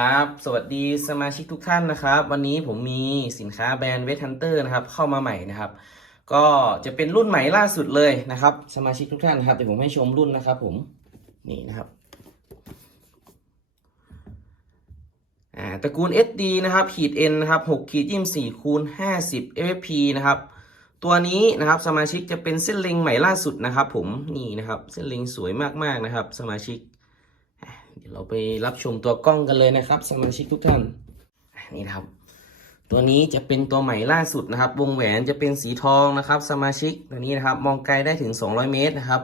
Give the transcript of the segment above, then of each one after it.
ครับ สวัสดีสมาชิกทุกท่านนะครับ วันนี้ผมมีสินค้าแบรนด์เวทันเตอร์นะครับ เข้ามาใหม่นะครับ ก็จะเป็นรุ่นใหม่ล่าสุดเลยนะครับ สมาชิกทุกท่านนครับเดี๋ยวผมให้ชมรุ่นนะครับ ผมนี่นะครับตระกูล SD นะครับขีด N นะครับ6ขีด24คูณ50 FFP นะครับ ตัวนี้นะครับสมาชิกจะเป็นเส้นเล็งใหม่ล่าสุดนะครับ ผมนี่นะครับ เส้นเล็งสวยมากๆนะครับ สมาชิก เดี๋ยวเราไปรับชมตัวกล้องกันเลยนะครับ สมาชิกทุกท่านนี่นะครับ ตัวนี้จะเป็นตัวใหม่ล่าสุดนะครับ วงแหวนจะเป็นสีทองนะครับ สมาชิกตัวนี้นะครับ มองไกลได้ถึง 200 เมตรนะครับ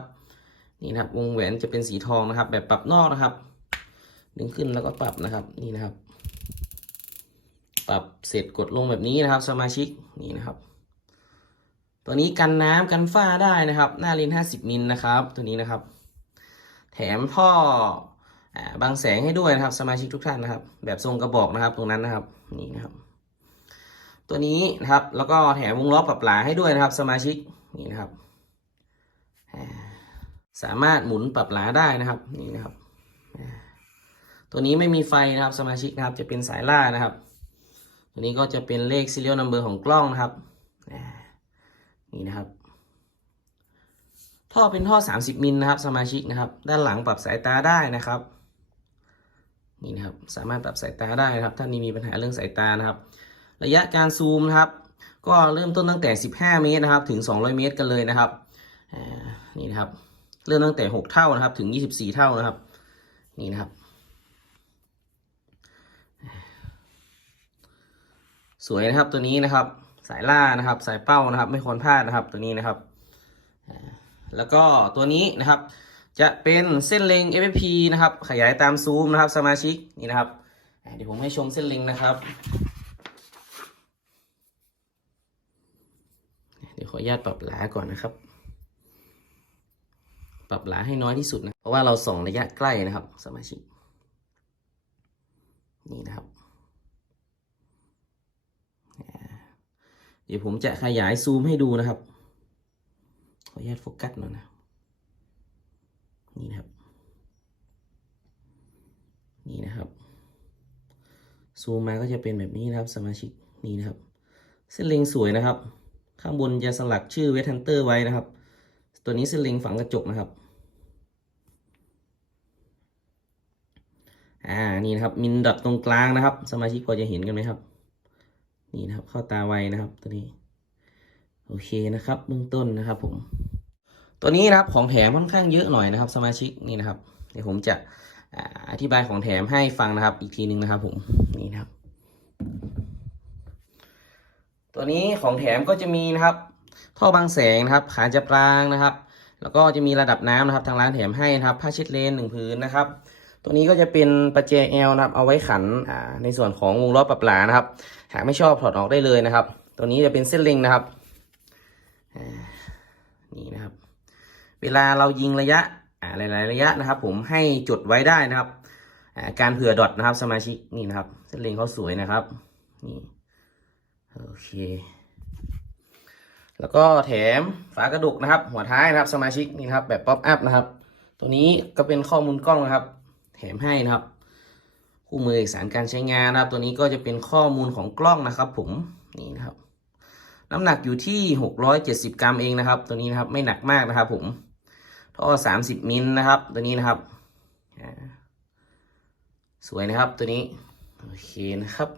นี่นะครับ วงแหวนจะเป็นสีทองนะครับ แบบปรับนอกนะครับ ดึงขึ้นแล้วก็ปรับนะครับ นี่นะครับ ปรับเสร็จกดลงแบบนี้นะครับ สมาชิกนี่นะครับตัวนี้กันน้ำกันฝ้าได้นะครับ หน้าเลน50มิลนะครับ ตัวนี้นะครับ แถมท่อ บางแสงให้ด้วยนะครับ สมาชิกทุกท่านนะครับ แบบทรงกระบอกนะครับตรงนั้นนะครับนี่นะครับ ตัวนี้นะครับแล้วก็แถมวงล้อปรับหลาให้ด้วยนะครับ สมาชิกนี่นะครับ สามารถหมุนปรับหลาได้นะครับนี่นะครับ ตัวนี้ไม่มีไฟนะครับ สมาชิกนะครับ จะเป็นสายล่านะครับ ตัวนี้ก็จะเป็นเลข serial number ของกล้องนะครับนี่นะครับท่อเป็นท่อ 30 มิลนะครับ สมาชิกนะครับ ด้านหลังปรับสายตาได้นะครับ นี่นะครับสามารถปรับสายตาได้นะครับ ถ้านี่มีปัญหาเรื่องสายตานะครับ ระยะการซูมนะครับ ก็เริ่มต้นตั้งแต่ 15 เมตรนะครับ ถึง 200 เมตรกันเลยนะครับนี่นะครับ เริ่มตั้งแต่ 6 เท่านะครับ ถึง 24 เท่านะครับ นี่นะครับ สวยนะครับตัวนี้นะครับ สายล่านะครับ สายเป้านะครับ ไม่ควรพลาดนะครับตัวนี้นะครับ แล้วก็ตัวนี้นะครับ จะเป็นเส้นเล็ง FFP นะครับ ขยายตามซูมนะครับสมาชิกนี่นะครับ เดี๋ยวผมให้ชมเส้นเล็งนะครับ เดี๋ยวขออนุญาตปรับหลาก่อนนะครับ ปรับหลาให้น้อยที่สุดนะ เพราะว่าเราส่องระยะใกล้นะครับ สมาชิก นี่นะครับ เดี๋ยวผมจะขยายซูมให้ดูนะครับ ขออนุญาตโฟกัสหน่อยนะ นี่นะครับ นี่นะครับ ซูมมาก็จะเป็นแบบนี้นะครับ สมาชิกนี่นะครับ เส้นเล็งสวยนะครับ ข้างบนจะสลักชื่อเวทันเตอร์ไว้นะครับ ตัวนี้เส้นเล็งฝังกระจกนะครับ อ่า นี่นะครับ มินดอทตรงกลางนะครับ สมาชิกพอจะเห็นกันไหมครับ นี่นะครับ เข้าตาไวนะครับ ตัวนี้ โอเคนะครับ เบื้องต้นนะครับผม ตัวนี้นะครับของแถมค่อนข้างเยอะหน่อยนะครับ สมาชิกนี่นะครับ เดี๋ยวผมจะอธิบายของแถมให้ฟังนะครับ อีกทีหนึ่งนะครับ ผมนี่นะครับ ตัวนี้ของแถมก็จะมีนะครับ ท่อบางแสงนะครับ ขาจับรางนะครับ แล้วก็จะมีระดับน้ำนะครับ ทางร้านแถมให้นะครับ ผ้าเช็ดเลนหนึ่งผืนนะครับตัวนี้ก็จะเป็นประแจแอลนะครับ เอาไว้ขันในส่วนของวงล้อปรับหลานะครับ หากไม่ชอบถอดออกได้เลยนะครับ ตัวนี้จะเป็นเส้นเล็งนะครับนี่นะครับ เวลาเรายิงระยะหลายๆระยะนะครับ ผมให้จดไว้ได้นะครับาการเผื่อดอทนะครับ สมาชิกนี่นะครับ เส้นเลงเขาสวยนะครับนี่โอเค แล้วก็แถมฝากระดุกนะครับ หัวท้ายนะครับ สมาชิกนี่นะครับ แบบป๊อปอัพนะครับ ตัวนี้ก็เป็นข้อมูลกล้องนะครับ แถมให้นะครับ คู่มือเอกสารการใช้งานนะครับ ตัวนี้ก็จะเป็นข้อมูลของกล้องนะครับ ผมนี่นะครับ น้ำหนักอยู่ที่ 670 กรัมเองนะครับ ตัวนี้นะครับไม่หนักมากนะครับ ผม ท่อ30มิลนะครับ ตัวนี้นะครับ สวยนะครับตัวนี้ โอเคนะครับ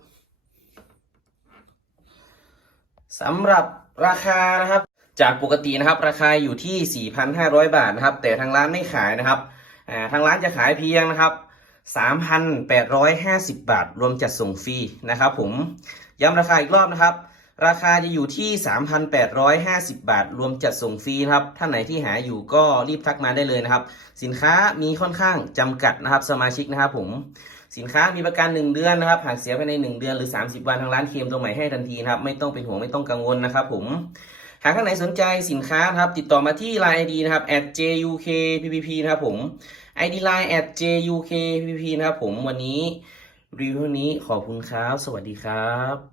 สำหรับราคานะครับ จากปกตินะครับ ราคาอยู่ที่ 4,500 บาทนะครับ แต่ทางร้านไม่ขายนะครับทางร้านจะขายเพียงนะครับ 3,850 บาท รวมจัดส่งฟรีนะครับ ผมย้ำราคาอีกรอบนะครับ ราคาจะอยู่ที่ 3,850 บาท รวมจัดส่งฟรีนะครับท่านไหนที่หาอยู่ก็รีบทักมาได้เลยนะครับ สินค้ามีค่อนข้างจำกัดนะครับ สมาชิกนะครับผม สินค้ามีประกัน 1 เดือนนะครับ หากเสียภายใน 1 เดือนหรือ 30 วันทางร้านเคลมตัวใหม่ให้ทันทีนะครับ ไม่ต้องเป็นห่วงไม่ต้องกังวลนะครับผมหากท่านไหนสนใจสินค้านะครับ ติดต่อมาที่ Line ID นะครับ @jukppp นะครับผม ID Line @jukppp นะครับผมวันนี้รีวิวนี้ขอบคุณครับ สวัสดีครับ